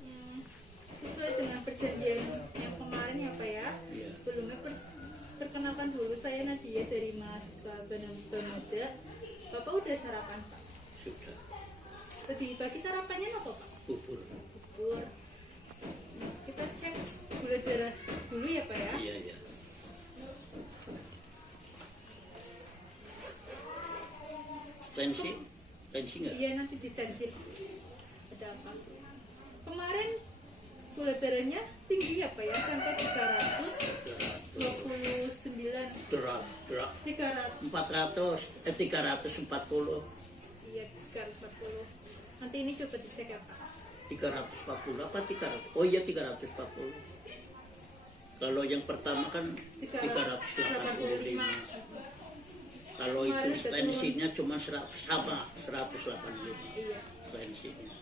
Hmm, sesuai dengan perjanjian yang kemarin ya Pak ya. Iya. Sebelumnya perkenalkan dulu, saya Nadia dari mahasiswa Benam Pemuda. Bapak udah sarapan Pak? Sudah. Tadi pagi sarapannya apa Pak? Bubur. Bubur. Kita cek gula darah dulu ya Pak ya. Iya, iya. Tensi? Tensi nggak? Iya, nanti ditensil. Ada apa? Kemarin gula darahnya tinggi ya Pak ya, sampai 329. Gerak, gerak. 300. 340. Iya, 340. Nanti ini coba dicek ya Pak. 340 apa 300? Oh iya 340. Kalau yang pertama kan 385. Kalau itu Kemarin udah tensinya cuma sama 185 Iya. tensinya.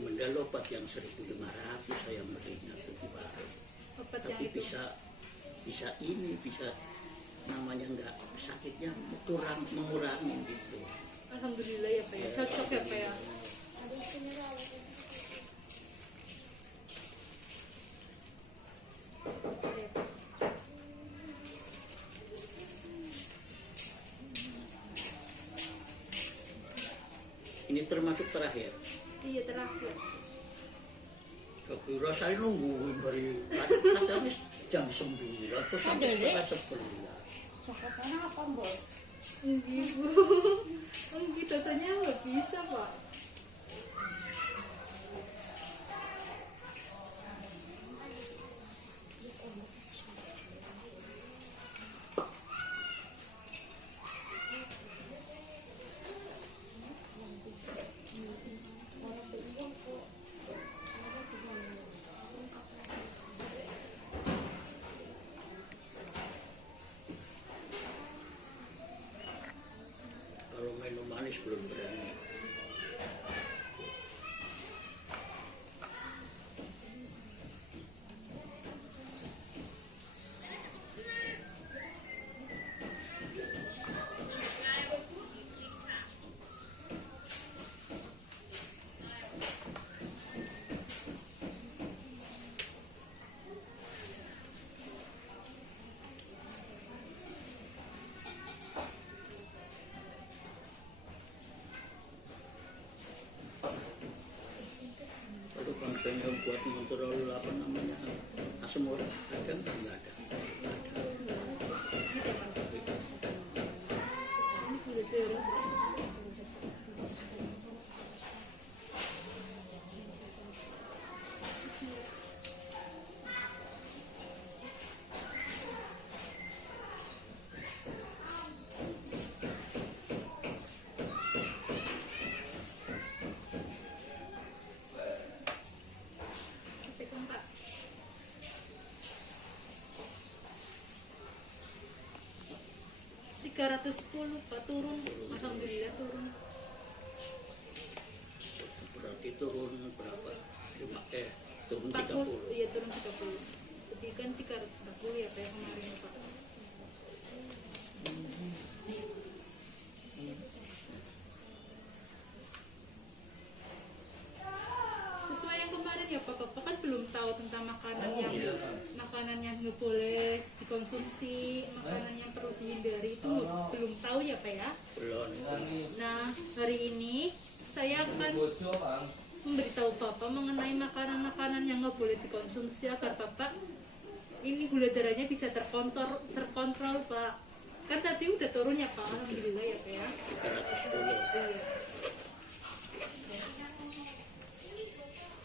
Modal obat yang 1.500 saya belinya tuh di warung. Obat yang Tapi itu. bisa namanya nggak sakitnya kurang mengurangi gitu. Alhamdulillah ya Pak ya. Cocok ya Pak ya. Ini termasuk terakhir. Iya, terakhir. Tapi rasanya nungguin dari katanya jam 9 terus sampai setengah 11. Cokokannya apa, Mbak? Enggak Bu. Enggak, rasanya nggak bisa Pak. Kalau minum manis belum berani. Kalau bangsanya buat mengontrol apa namanya asam urat ada nggak ada? Ini gula darah. Sampaikan Pak. 310 Pak, turun. Alhamdulillah turun. Berarti turun berapa? Turun 40. 30. Iya, turun 30. Tadi kan 340 ya Pak ya, kemarin Pak. Sesuai yang kemarin ya Pak, Bapak kan belum tahu tentang makanan yang Iya. makanan yang nggak boleh dikonsumsi, makanan yang perlu dihindari itu belum tahu ya Pak ya. Belum. Nah, hari ini saya akan memberitahu Bapak mengenai makanan-makanan yang nggak boleh dikonsumsi agar Bapak ini gula darahnya bisa terkontrol Pak. Kan tadi udah turun ya Pak, alhamdulillah ya Pak ya. 310. Iya.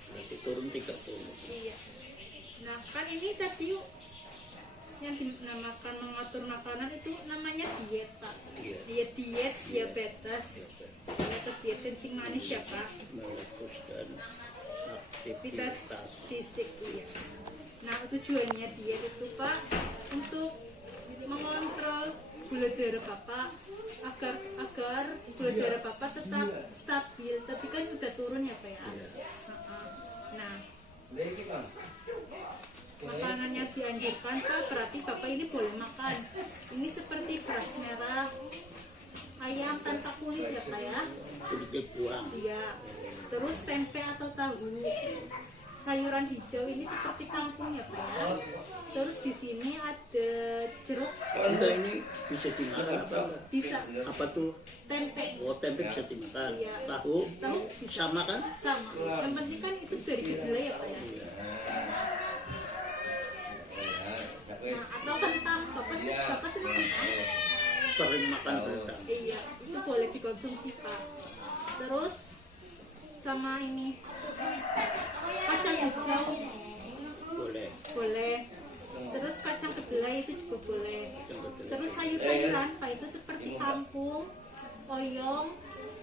Berarti turun 30. Iya. Nah, kan ini tadi yang dinamakan mengatur makanan itu namanya diet Pak. Iya. Diet diabetes. Atau diet kencing manis ya Pak. Meletus dan Aktivitas aktivitas. fisik iya. Nah, tujuannya diet itu Pak untuk mengontrol gula darah Bapak agar gula darah Bapak tetap stabil. Tapi kan udah turun ya Pak ya. Iya. Nah, makanan yang dianjurkan dianjurkan Pak, berarti Bapak ini boleh makan. Ini seperti beras merah, ayam tanpa kulit ya Pak ya. Kulitnya kurang. Iya. Terus tempe atau tahu, sayuran hijau ini seperti kangkung ya Pak ya. Terus di sini ada jeruk, Enggak, ini bisa dimakan apa? bisa Apa tuh? tempe, Oh, tempe bisa dimakan. Iya. Tahu tahu bisa sama kan? sama. Yang penting kan itu dari kedelai ya Pak ya. Nah, atau kentang, Bapak senang kentang? Sering makan kentang. Iya, itu boleh dikonsumsi Pak. Terus sama ini kacang hijau Boleh. boleh. Terus kacang kedelai itu juga boleh. Terus sayur-sayuran Pak itu seperti kangkung, oyong,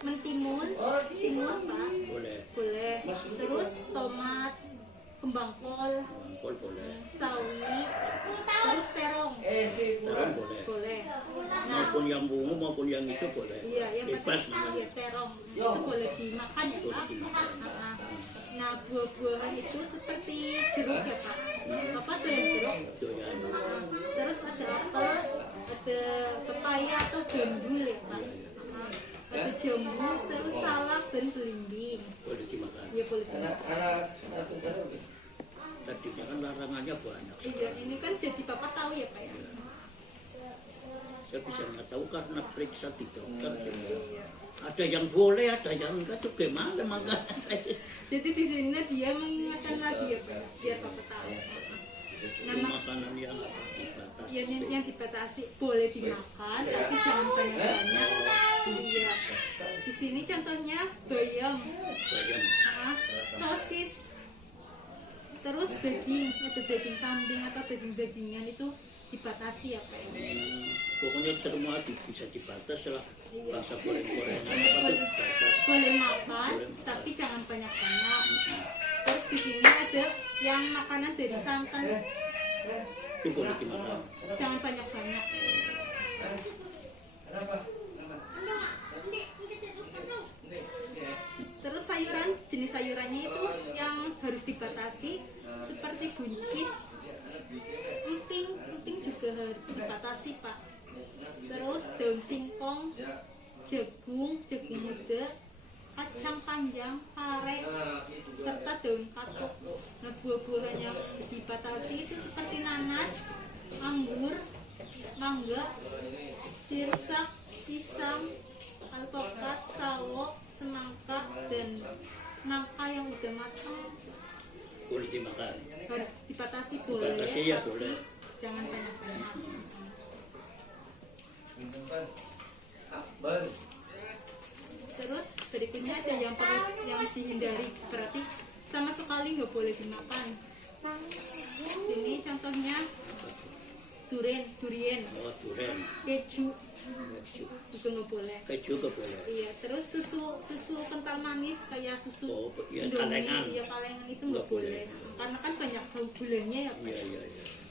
mentimun, timun Pak, Boleh. boleh. Terus tomat, kembang kol, Kol boleh. sawi, terus terong, Terong boleh. boleh. Nah, Maupun yang bungu maupun yang itu boleh. iya, yang Bebas penting namanya. ya terong itu boleh dimakan ya Boleh Pak. dimakan. Nah, buah-buahan itu seperti jeruk ya Pak. Bapak doyan jeruk? Doyan. Terus ada apel, ada pepaya atau jambul ya Pak. Ada jambu, terus salak dan belimbing. Boleh dimakan. Ya boleh dimakan. Tadinya kan larangannya banyak. Iya, ini kan jadi Bapak tahu ya Pak ya. Saya bisa nggak tahu karena periksa di dokter. Ada yang boleh, ada yang enggak tuh gimana maka. Jadi di sini dia mengingatkan lagi ya Pak, biar Bapak tahu. Nama Makanan yang dibatasi. yang dibatasi boleh dimakan, tapi jangan banyak-banyak. Iya. Di sini contohnya bayam, Bayam. sosis, terus daging, ada daging kambing atau daging-dagingan itu dibatasi ya Pak. Pokoknya semua bisa dibatas lah. Rasa goreng-gorengan apa tuh dibatas. Boleh makan, tapi jangan banyak-banyak. Terus di sini ada yang makanan dari santan, Itu boleh dimakan. jangan banyak-banyak. Terus sayuran, jenis sayurannya itu yang harus dibatasi seperti buncis, emping juga harus dibatasi Pak. Terus daun singkong, jagung muda, kacang panjang, pare, serta daun katuk. Nah, buah-buahan yang dibatasi itu seperti nanas, anggur, mangga, sirsak, pisang, alpukat, sawo, semangka, dan nangka yang udah matang Boleh dimakan. harus dibatasi boleh, Dibatasi ya tapi boleh. jangan banyak-banyak. Terus berikutnya ada yang perlu yang dihindari, berarti sama sekali nggak boleh dimakan. Sini contohnya durian, Oh, durian. keju Keju. itu nggak boleh. Keju juga boleh. Iya, terus susu kental manis kayak susu Oh, iya, Indomie, kalengan. iya kalengan itu Nggak nggak boleh. Karena kan banyak gulanya ya Pak. Iya.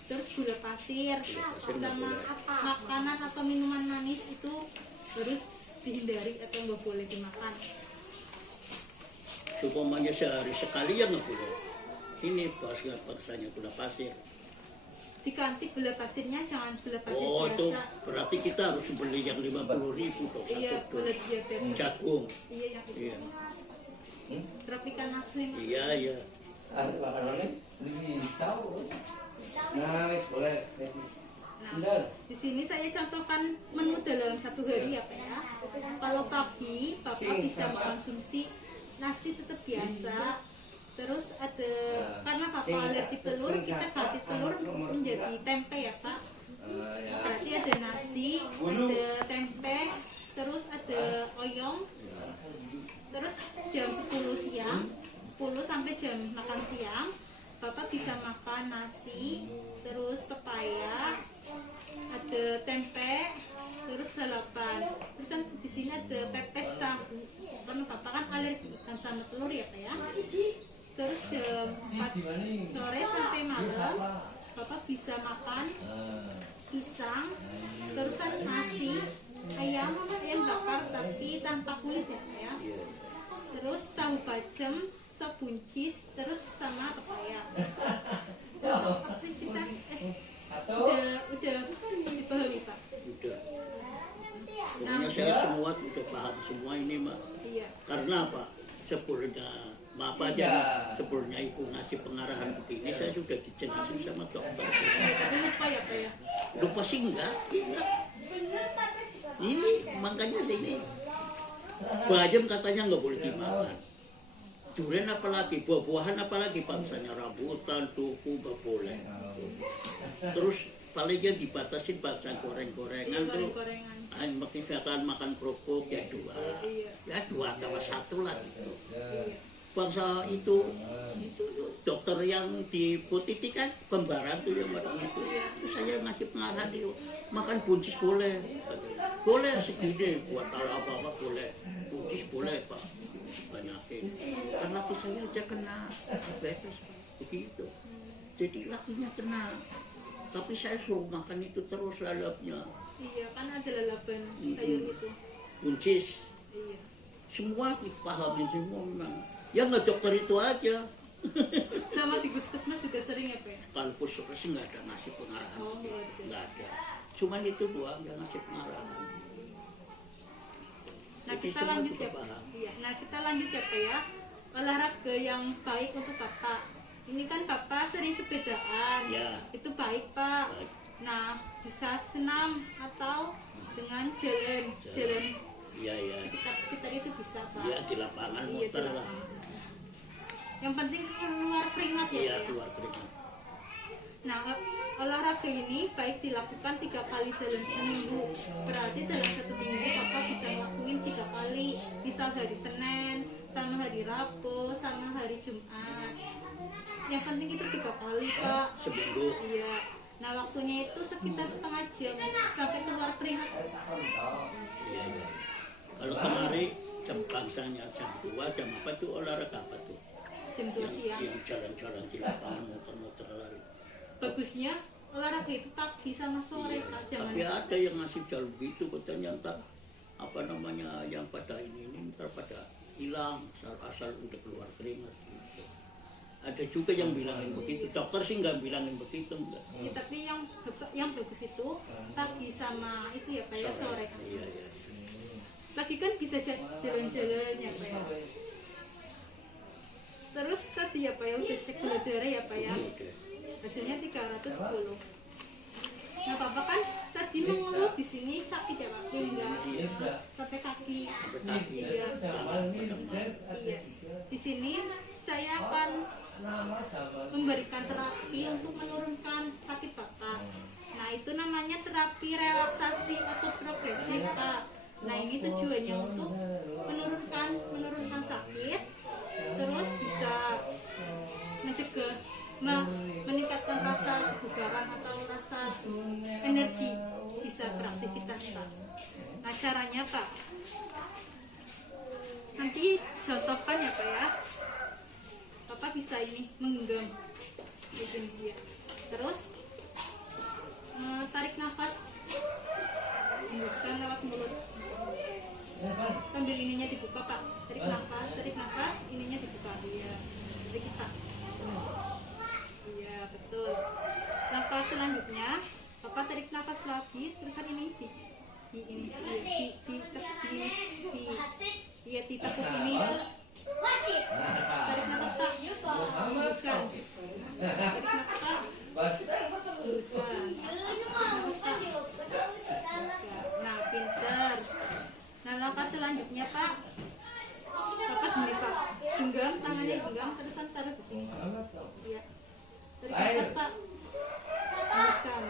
Terus gula pasir, pasir nggak sama boleh. makanan atau minuman manis itu harus dihindari atau nggak boleh dimakan. Supaya sehari sekali ya nggak boleh. Ini paksanya gula pasir. Diganti gula pasirnya jangan gula pasir Oh, itu biasa. berarti kita harus beli yang 50.000 tuh. Iya, gula diabetes. Jagung. Iya, yang itu. Iya. Tropical Muslim. Iya. Nah, di sini saya contohkan menu dalam satu hari ya Pak ya. Kalau pagi Bapak bisa mengkonsumsi nasi tetap biasa. Terus ada karena Bapak alergi telur, kita ganti telur menjadi tempe ya Pak. Berarti ada nasi, ada tempe, terus ada oyong. Terus jam 10 siang, 10 sampai jam makan siang, Bapak bisa makan nasi, terus pepaya, ada tempe, terus lalapan. Terus kan di sini ada pepes tahu. Karena Bapak kan alergi kan sama telur ya Pak ya. Terus jam 4 sore sampai malam, Bapak bisa makan pisang, terusan nasi, ayam bakar tapi tanpa kulit ya Pak ya. Terus tahu bacem, sop buncis, terus sama pepaya. Aktivitas Apa aja sebelumnya ibu ngasih pengarahan begini saya sudah dijelasin sama dokter. Tapi lupa ya Pak ya? Lupa sih enggak. Ini makanya sini bayam katanya nggak boleh dimakan. Durian apalagi, buah-buahan apalagi bangsanya rambutan, tuku nggak boleh. Terus palingnya dibatasin bangsa goreng-gorengan tuh. Misalkan makan kerupuk ya 2, ya 2 tambah 1 lah gitu. Bangsa itu dokter yang di Putiti kan kembaran tuh yang orang itu. Terus saya ngasih pengarahan dia, makan buncis boleh segini, buat apa boleh, buncis boleh Pak, banyakin. Karena laki saya aja kena diabetes begitu, jadi lakinya kena. Tapi saya suruh makan itu terus lalapnya. Iya, kan ada lalapan sayur itu. Buncis. Iya. Semua dipahami semua memang. Ya nggak dokter itu aja. Sama di puskesmas juga sering ya Pak? Kalau puskesmas nggak ada ngasih pengarahan. Oh, nggak ada. Cuman itu doang yang ngasih pengarahan. Nah Jadi kita semua lanjut juga ya Pak. paham. Iya. Nah kita lanjut ya Pak ya. Olahraga yang baik untuk Bapak. Ini kan Bapak sering sepedaan. Ya. Itu baik Pak. Baik. Nah bisa senam atau dengan jalan. Iya. Sekitar itu bisa Pak. Iya di lapangan Iya, muter di lah. lapangan. Yang penting keluar keringat ya Iya Pak ya. keluar keringat. Nah, olahraga ini baik dilakukan 3 kali dalam seminggu. Berarti dalam 1 minggu Bapak bisa ngelakuin 3 kali. Misal hari Senin, sama hari Rabu, sama hari Jumat. Yang penting itu 3 kali Pak. Seminggu. Iya. Nah waktunya itu sekitar setengah jam sampai keluar keringat. Iya. Kalau kemari jam bangsanya jam 2 jam apa tuh olahraga apa tuh? Jam 2 siang. Yang jalan-jalan di lapangan muter-muter lari. Bagusnya olahraga itu pagi sama sore Iya, Pak. Jangan tapi ada yang ngasih jalur gitu katanya ntar apa namanya yang pada ini ntar pada hilang asal udah keluar keringat gitu. Ada juga yang bilangin begitu, dokter sih nggak bilangin begitu enggak. ya, tapi yang bagus itu pagi sama itu ya Pak ya sore. Iya. Pagi kan bisa jalan-jalan ya Pak ya. Terus tadi ya Pak ya udah cek gula darah ya Pak ya. Oke. Hasilnya 310. Nah Bapak kan tadi mengeluh di sini sakit ya Pak, enggak sampai kaki. Iya. Iya. Di sini saya akan memberikan terapi untuk menurunkan sakit Bapak. Nah itu namanya terapi relaksasi atau progresif Pak. Nah ini tujuannya untuk menurunkan sakit, terus bisa mencegah meningkatkan rasa kebugaran atau rasa energi, bisa beraktivitas Pak. Nah caranya Pak, nanti contohkan ya Pak ya. Bapak bisa ini menggenggam begini dia, terus tarik nafas, hembuskan lewat mulut, sambil ininya dibuka Pak. Tarik nafas, ininya dibuka. Iya, sedikit Pak. Iya betul. Nafas selanjutnya Bapak tarik nafas lagi, terusan ini ditekuk ini. Tarik nafas Pak, hembuskan. Tarik nafas Pak, hembuskan. Nah pintar. Nah langkah selanjutnya Pak, Bapak gini Pak, genggam tangannya, genggam terusan taruh di sini. Iya. Tarik nafas Pak, hembuskan.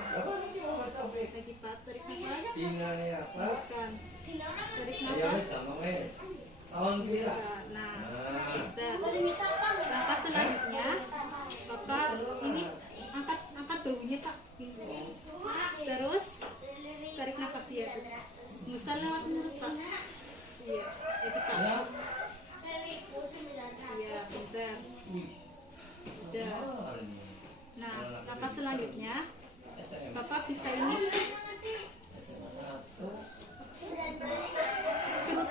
Lagi Pak, tarik nafas, hembuskan. Tarik nafas, hembuskan. Nah, pintar. Langkah selanjutnya, Bapak ini angkat daunnya Pak. Terus tarik nafas dia. Hembuskan lewat mulut Pak. Iya, lagi Pak. Iya, pintar. Udah. Nah, langkah selanjutnya Bapak bisa ini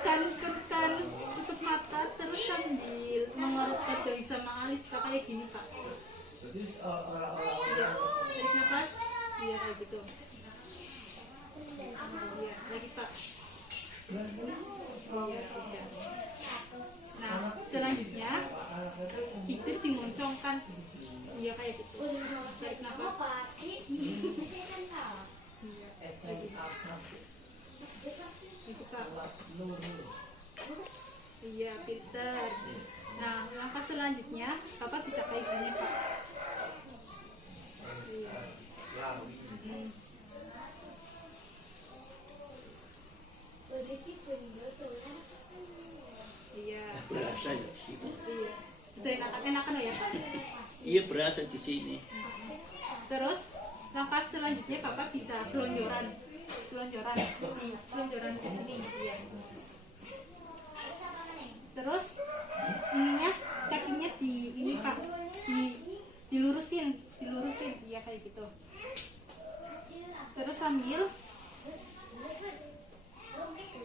kerutkan tutup mata terus sambil mengerutkan dahi sama alis Pak, kayak gini Pak. Iya, tarik nafas. Iya, kayak gitu. Iya, lagi Pak. Iya, udah. Nah, selanjutnya selanjutnya Papa bisa kayak gini Pak. Iya. Iya. Berasa di sini. Iya. Udah enakan ya Pak. Iya berasa di sini. Terus langkah selanjutnya Papa bisa selonjoran ke sini. Iya. Terus ininya kakinya di ini Pak, dilurusin ya kayak gitu. Terus sambil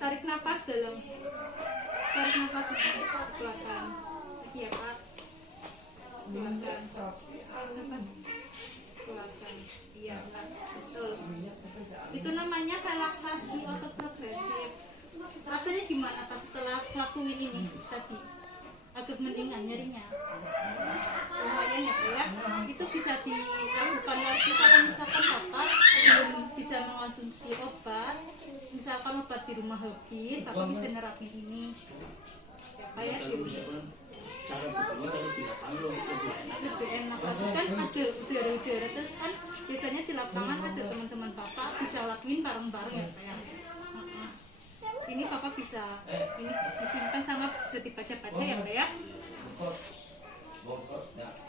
tarik nafas dalam, keluarkan. Iya Pak, keluarkan nafas, keluarkan. Iya Pak, betul. Itu namanya relaksasi otot progresif. Rasanya gimana Pak setelah lakuin ini tadi? Agak mendingan nyerinya. Lumayan ya Pak ya. Itu bisa dilakukan lagi kalau misalkan Bapak belum bisa mengonsumsi obat. Misalkan obat di rumah habis, Bapak bisa nerapin ini. Ya Pak ya. Kalau misalkan cara begini kalau di lapangan lebih enak. Lebih enak. Terus kan ada udara-udara. Terus kan biasanya di lapangan ada teman-teman Bapak bisa lakuin bareng-bareng ya Pak ya. Ini Papa bisa ini disimpan sama bisa dibaca-baca ya Pak ya.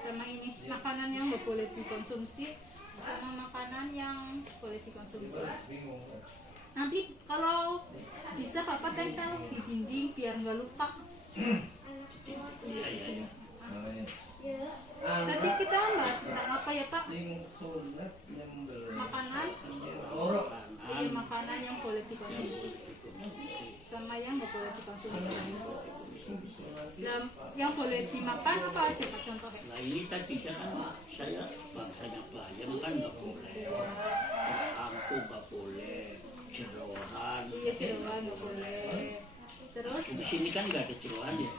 Sama ini makanan yang nggak boleh dikonsumsi sama makanan yang boleh dikonsumsi. Nanti kalau bisa Papa tempel di dinding biar nggak lupa. Tadi kita bahas tentang apa ya Pak? Makanan. Iya, makanan yang boleh dikonsumsi sama yang nggak boleh dikonsumsi. Yang boleh dimakan apa aja Pak contohnya? Nah ini tadi kan saya bangsanya bayam kan nggak boleh, angku nggak boleh, jeroan. Iya jeroan nggak boleh. Terus? Di sini kan nggak ada jeroan ya.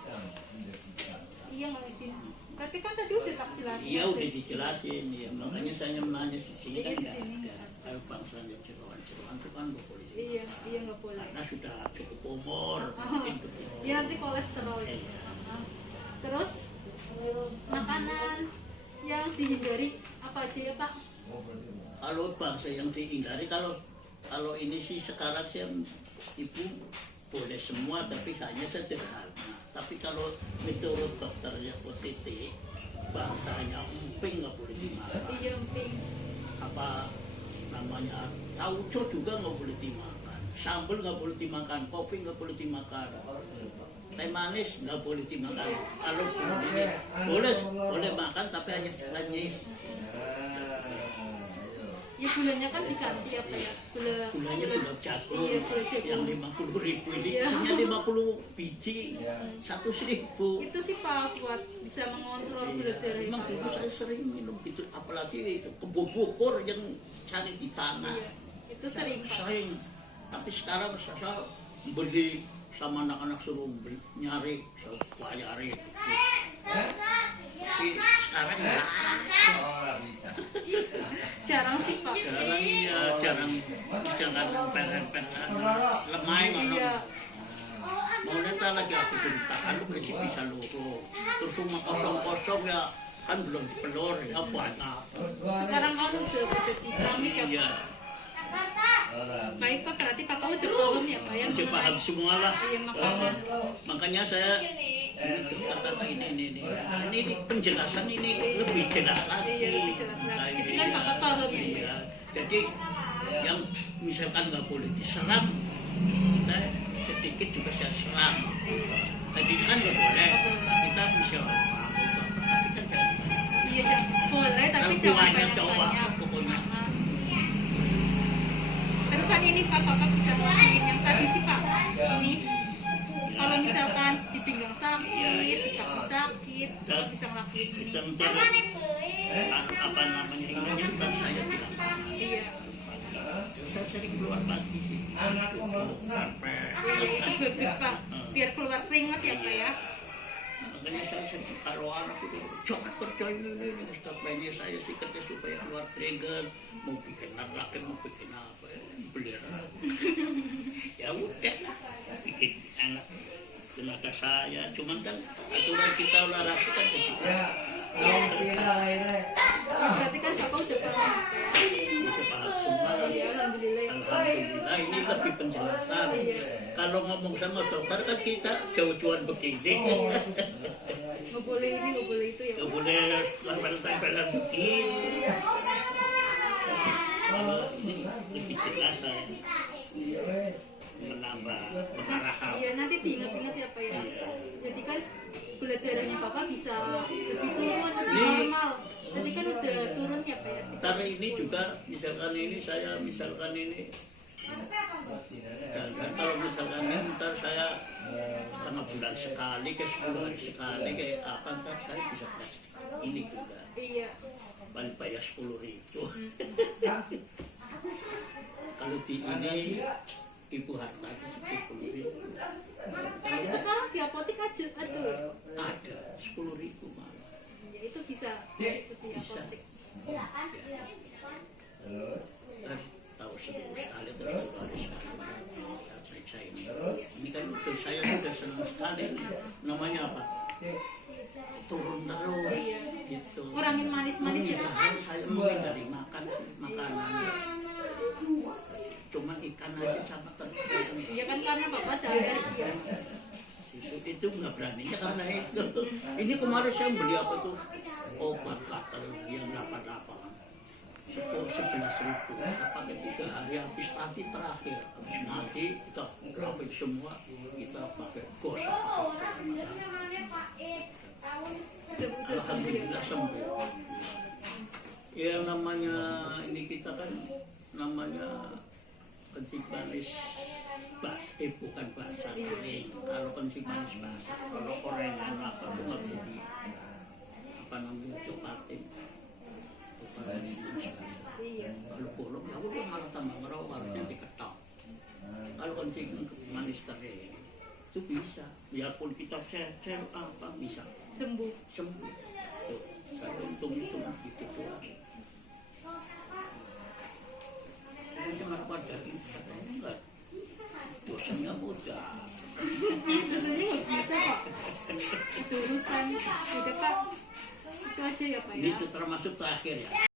Iya nggak di sini. Tapi kan tadi udah tak jelasin. Iya udah dijelasin ya, makanya saya menanya di sini kan Iya, di nggak sini ada. Kalau bangsanya jeroan itu kan nggak boleh. Iya nggak boleh. Karena sudah cukup umur. Iya nanti kolesterol. Terus makanan yang dihindari apa aja ya Pak? Kalau bangsa yang dihindari kalau ini sih sekarang sih ibu boleh semua tapi hanya sederhana. Tapi kalau menurut dokternya OTT bangsanya emping nggak boleh dimakan. Iya emping. Apa namanya tauco juga nggak boleh dimakan, sambal nggak boleh dimakan, kopi nggak boleh dimakan, teh manis nggak boleh dimakan. Kalau boleh makan tapi hanya sejenis. Ya gulanya kan diganti apa ya? Gulanya gula jagung. Iya, gula jagung. Yang 50.000 ini Iya. isinya 50 biji, 1.000. Itu sih Pak buat bisa mengontrol gula darah Memang Pak. dulu saya sering minum gitu, apalagi itu kebun yang cari di tanah. Iya, itu sering Pak. Sering. Tapi sekarang saya beli sama anak-anak suruh nyari, saya bayarin. Tapi sekarang ya Jarang sih Pak. jarang pengen lemai mana. Iya. Mau neta lagi aku cerita kan lu masih bisa luru. Terus rumah kosong ya kan belum dipelor ya banyak. Sekarang kan udah dinamik ya Pak. Iya. Baik Pak, berarti Papa udah paham ya Pak ya Udah paham semua lah. Iya makanan. Makanya saya kata ini penjelasan ini lebih jelas lagi. Iya, lebih jelas lagi. Jadi kan Papa paham ya. Iya. Jadi yang misalkan nggak boleh diserang, kita sedikit juga saya serang. Tadi kan nggak boleh, kita bisa tapi kan jangan. Iya, boleh tapi Kalau jangan banyak doang, banyak-banyak. pokoknya. Terus kan ini Pak, Papa bisa ngelakuin yang tadi sih Pak. Ini kalau misalkan di pinggang sakit, di kaki sakit, Papa bisa ngelakuin ini. Kita apa namanya ini kan saya bilang. Iya. Saya sering keluar pagi sih. Iya, itu bagus Pak. Biar keluar keringat ya Pak ya. Makanya saya sering kalau anak itu jangan kerja ini stopnya saya sih kerja supaya keluar keringat, mau bikin rakyat mau bikin apa beli ya udah lah bikin anak tenaga saya, cuman kan aturan kita olahraga kan begitu. Berarti kan Bapak udah paham. Udah paham semua. Iya, alhamdulillah. Alhamdulillah ini lebih penjelasan. Kalau ngomong sama dokter kan kita jauh-jauhan begini. Nggak boleh ini, nggak boleh itu ya. Nggak boleh lambalan-lambalan begini. Kalau ini lebih jelas saya menambah pengarahan. Iya, nanti diingat-ingat ya Pak ya. Iya. Jadi kan gula darahnya Bapak bisa lebih turun, lebih Iya. normal. Nanti kan udah turun ya Pak ya. Ntar ini juga misalkan ini saya misalkan ini dan kalau misalkan ini ntar saya setengah bulan sekali ke 10 hari sekali kayak apa ntar saya bisa plastik ini juga Iya. paling bayar 10.000. Kalau di ini ibu hartanya 10.000 Sekarang di apotek aja, aduh. ada 10.000 malah. Ya itu bisa ikuti Bisa. apotek. Kan tahu seminggu sekali terus 2 hari sekali periksa ini kan untuk saya sudah senang sekali nih. Namanya apa turun terus gitu. Kurangin manis-manis ya Pak. Kalau saya menghindari makan makanan cuma ikan aja sama telur Iya kan karena Bapak ada alergi ya. itu nggak beraninya karena itu. Ini kemarin saya beli apa tuh obat gatal yang 88 11.000 kita pakai 3 hari habis tadi terakhir habis mati kita rapid semua kita pakai gosok alhamdulillah sembuh. Ya namanya ini kita kan namanya kencing manis bukan bahasa kering. Kalau kencing manis bahasa kalau korengan apa tuh nggak bisa di apa namanya cobatin bukan kencing manis bahasa. Iya. Kalau bolong ya udah malah tambah ngerau harusnya diketok. Kalau kencing manis kering itu bisa biarpun kita share apa bisa Sembuh. sembuh. Tuh, saya untung itu gitu doang. Saya dengar pada ini katanya enggak dosanya mudah. Rasanya nggak bisa Pak. Itu urusan. Udah Pak. Itu aja ya Pak ya. Itu termasuk terakhir ya.